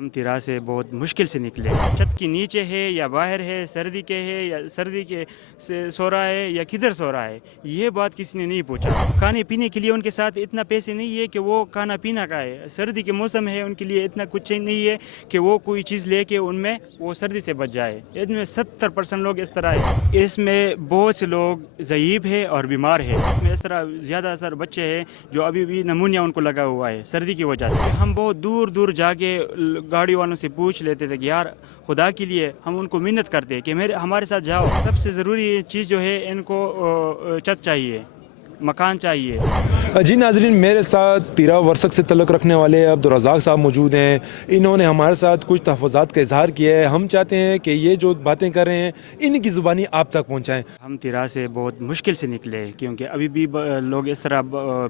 हम तिरा से बहुत मुश्किल से निकले। छत के नीचे है या बाहर है, सर्दी के है या सर्दी के से सो रहा है या किधर सो रहा है, ये बात किसी ने नहीं पूछा। खाने पीने के लिए उनके साथ इतना पैसे नहीं है कि वो खाना पीना खाए। सर्दी के मौसम है, उनके लिए इतना कुछ नहीं है कि वो कोई चीज़ लेके उनमें वो सर्दी से बच जाए। इसमें 70% लोग इस तरह है। इसमें बहुत से लोग ज़ईफ़ है और बीमार है। इसमें इस तरह ज़्यादातर बच्चे हैं जो अभी भी नमूनिया उनको लगा हुआ है सर्दी की वजह से। हम बहुत दूर दूर जाके गाड़ी वालों से पूछ लेते थे कि यार खुदा के लिए हम उनको मिन्नत करते कि हमारे साथ जाओ। सबसे ज़रूरी चीज़ जो है, इनको छत चाहिए, मकान चाहिए। जी नाजरीन, मेरे साथ तिरा वर्सक से तल्लुक़ रखने वाले अब्दुर्रज़ाक साहब मौजूद हैं। इन्होंने हमारे साथ कुछ तहफ़्फ़ुज़ात का इज़हार किया है। हम चाहते हैं कि ये जो बातें कर रहे हैं इनकी ज़ुबानी आप तक पहुँचाएँ। हम तिरा से बहुत मुश्किल से निकले क्योंकि अभी भी लोग इस तरह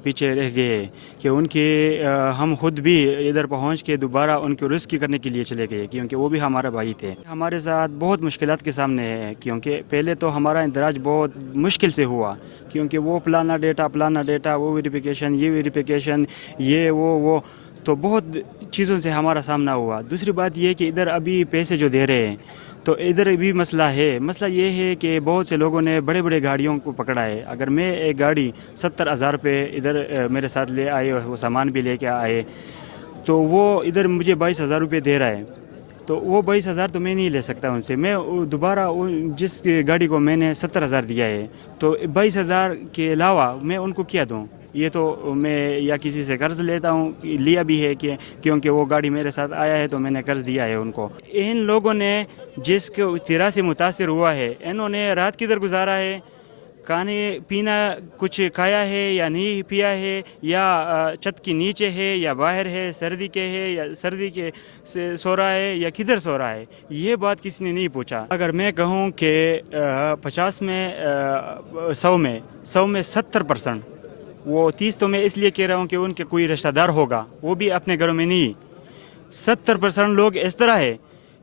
पीछे रह गए कि हम खुद भी इधर पहुंच के दोबारा उनको रेस्क्यू करने के लिए चले गए क्योंकि वो भी हमारा भाई थे। हमारे साथ बहुत मुश्किलात के सामने है क्योंकि पहले तो हमारा इंदराज बहुत मुश्किल से हुआ क्योंकि वो प्लाना डेटा, वो वेरिफिकेशन, ये वेरिफिकेशन, ये वो तो बहुत चीज़ों से हमारा सामना हुआ। दूसरी बात ये कि इधर अभी पैसे जो दे रहे हैं तो इधर भी मसला है। मसला ये है कि बहुत से लोगों ने बड़े बड़े गाड़ियों को पकड़ा है। अगर मैं एक गाड़ी 70,000 रुपये इधर मेरे साथ ले आए, वो सामान भी लेके आए, तो वो इधर मुझे 22,000 रुपये दे रहा है। तो वो 22,000 तो मैं नहीं ले सकता उनसे। मैं दोबारा जिस गाड़ी को मैंने 70,000 दिया है तो 22,000 के अलावा मैं उनको क्या दूँ? ये तो मैं या किसी से कर्ज़ लेता हूँ, लिया भी है कि क्योंकि वो गाड़ी मेरे साथ आया है तो मैंने कर्ज़ दिया है उनको। इन लोगों ने जिसको तिरा से मुतासिर हुआ है, इन्होंने रात किधर गुजारा है, खाने पीना कुछ खाया है या नहीं पिया है, या छत के नीचे है या बाहर है, सर्दी के है या सर्दी के से सो रहा है या किधर सो रहा है, ये बात किसी ने नहीं पूछा। अगर मैं कहूँ कि 50 में 100 में 70%, वो 30 तो मैं इसलिए कह रहा हूँ कि उनके कोई रिश्तेदार होगा, वो भी अपने घरों में नहीं। 70% लोग इस तरह है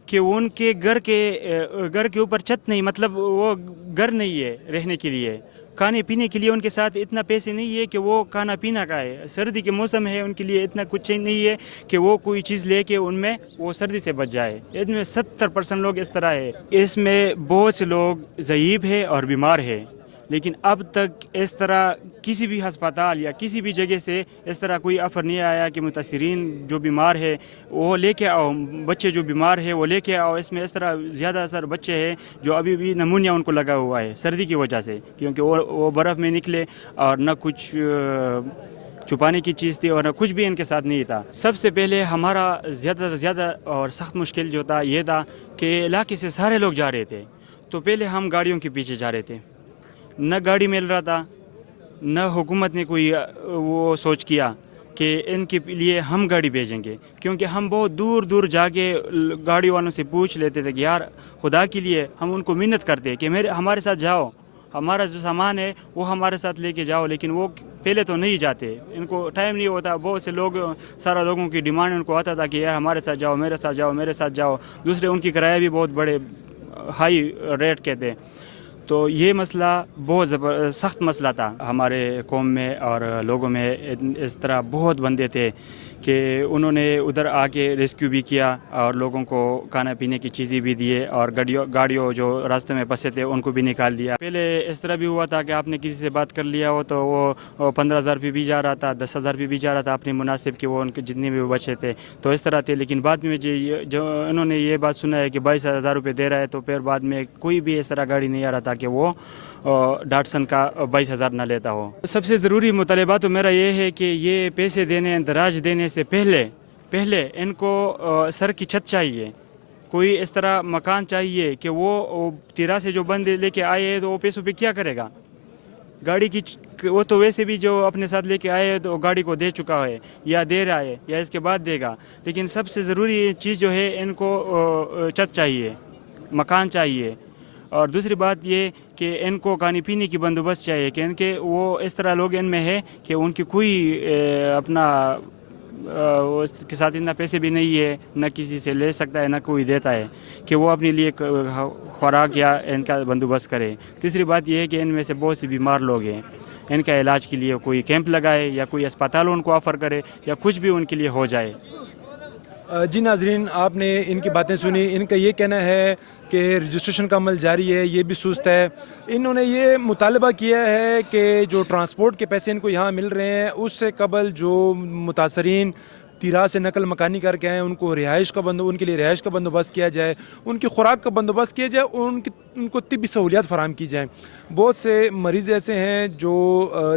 कि उनके घर के ऊपर छत नहीं, मतलब वो घर नहीं है रहने के लिए। खाने पीने के लिए उनके साथ इतना पैसे नहीं है कि वो खाना पीना खाए। सर्दी के मौसम है, उनके लिए इतना कुछ नहीं है कि वो कोई चीज़ लेके उनमें वो सर्दी से बच जाए। इसमें 70% लोग इस तरह है। इसमें बहुत से लोग ज़ईफ़ है और बीमार है, लेकिन अब तक इस तरह किसी भी हस्पताल या किसी भी जगह से इस तरह कोई ऑफ़र नहीं आया कि मुतासिरीन जो बीमार है वो लेके आओ, बच्चे जो बीमार है वो लेके आओ। इसमें इस तरह ज़्यादातर बच्चे हैं जो अभी भी नमूनिया उनको लगा हुआ है सर्दी की वजह से, क्योंकि वो बर्फ़ में निकले और न कुछ छुपाने की चीज़ थी और न कुछ भी इनके साथ नहीं था। सबसे पहले हमारा ज़्यादा से ज़्यादा और सख्त मुश्किल जो था ये था कि इलाके से सारे लोग जा रहे थे, तो पहले हम गाड़ियों के पीछे जा रहे थे, न गाड़ी मिल रहा था, न हुकूमत ने कोई वो सोच किया कि इनके लिए हम गाड़ी भेजेंगे, क्योंकि हम बहुत दूर दूर जाके गाड़ी वालों से पूछ लेते थे कि यार खुदा के लिए हम उनको मिन्नत करते कि हमारे साथ जाओ, हमारा जो सामान है वो हमारे साथ लेके जाओ, लेकिन वो पहले तो नहीं जाते, इनको टाइम नहीं होता। बहुत से सारा लोगों की डिमांड उनको आता था कि यार हमारे साथ जाओ, मेरे साथ जाओ, मेरे साथ जाओ। दूसरे उनकी किराया भी बहुत बड़े हाई रेट के थे। तो ये मसला बहुत सख्त मसला था हमारे कौम में, और लोगों में इस तरह बहुत बंदे थे कि उन्होंने उधर आके रेस्क्यू भी किया और लोगों को खाना पीने की चीज़ें भी दिए, और गाड़ियों जो रास्ते में फंसे थे उनको भी निकाल दिया। पहले इस तरह भी हुआ था कि आपने किसी से बात कर लिया हो तो वो 15,000 रुपये भी जा रहा था, 10,000 रुपये भी जा रहा था अपने मुनासिब के, वो उनके जितने भी बचे थे तो इस तरह थे। लेकिन बाद में जो इन्होंने ये बात सुना है कि 22,000 रुपये दे रहा है, तो फिर बाद में कोई भी इस तरह गाड़ी नहीं आ रहा था कि वो डाटसन का 22,000 ना लेता हो। सबसे ज़रूरी मुतालबा तो मेरा ये है कि ये पैसे देने, इंदराज देने से पहले इनको सर की छत चाहिए, कोई इस तरह मकान चाहिए कि वो तिरा से जो बंदे लेके आए हैं तो वो पैसों पे क्या करेगा। गाड़ी की वो तो वैसे भी जो अपने साथ लेके आए हैं तो गाड़ी को दे चुका है या दे रहा है या इसके बाद देगा, लेकिन सबसे ज़रूरी चीज़ जो है इनको छत चाहिए, मकान चाहिए। और दूसरी बात ये कि इनको खाने पीने की बंदोबस्त चाहिए कि इनके वो इस तरह लोग इनमें है कि उनकी कोई अपना उसके साथ इतना पैसे भी नहीं है, न किसी से ले सकता है न कोई देता है कि वो अपने लिए खुराक या इनका बंदोबस्त करे। तीसरी बात यह है कि इनमें से बहुत से बीमार लोग हैं, इनका इलाज के लिए कोई कैंप लगाए या कोई अस्पताल उनको ऑफ़र करे या कुछ भी उनके लिए हो जाए। جی ناظرین، آپ نے ان کی باتیں سنی. ان کا یہ کہنا ہے کہ رجسٹریشن کا عمل جاری ہے، یہ بھی سست ہے. انہوں نے یہ مطالبہ کیا ہے کہ جو ٹرانسپورٹ کے پیسے ان کو یہاں مل رہے ہیں اس سے قبل جو متاثرین تیرا سے نقل مکانی کر کے آئیں ان کو ان کے لیے رہائش کا بندوبست کیا جائے، ان کی خوراک کا بندوبست کیا جائے اور ان کو طبی سہولیات فراہم کی جائیں. بہت سے مریض ایسے ہیں جو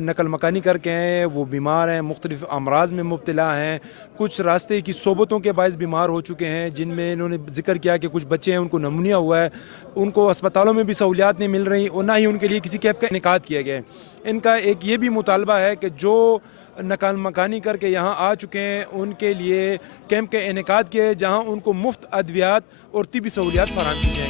نقل مکانی کر کے ہیں، وہ بیمار ہیں، مختلف امراض میں مبتلا ہیں، کچھ راستے کی صحبتوں کے باعث بیمار ہو چکے ہیں، جن میں انہوں نے ذکر کیا کہ کچھ بچے ہیں ان کو نمونیا ہوا ہے، ان کو اسپتالوں میں بھی سہولیات نہیں مل رہی اور نہ ہی ان کے لیے کسی کیمپ کا انعقاد کیا گیا ہے. ان کا ایک یہ بھی مطالبہ ہے کہ جو نقل مکانی کر کے یہاں آ چکے ہیں ان کے لیے کیمپ کا انعقاد کیا ہے جہاں ان کو مفت ادویات اور طبی سہولیات فراہم کی جائیں.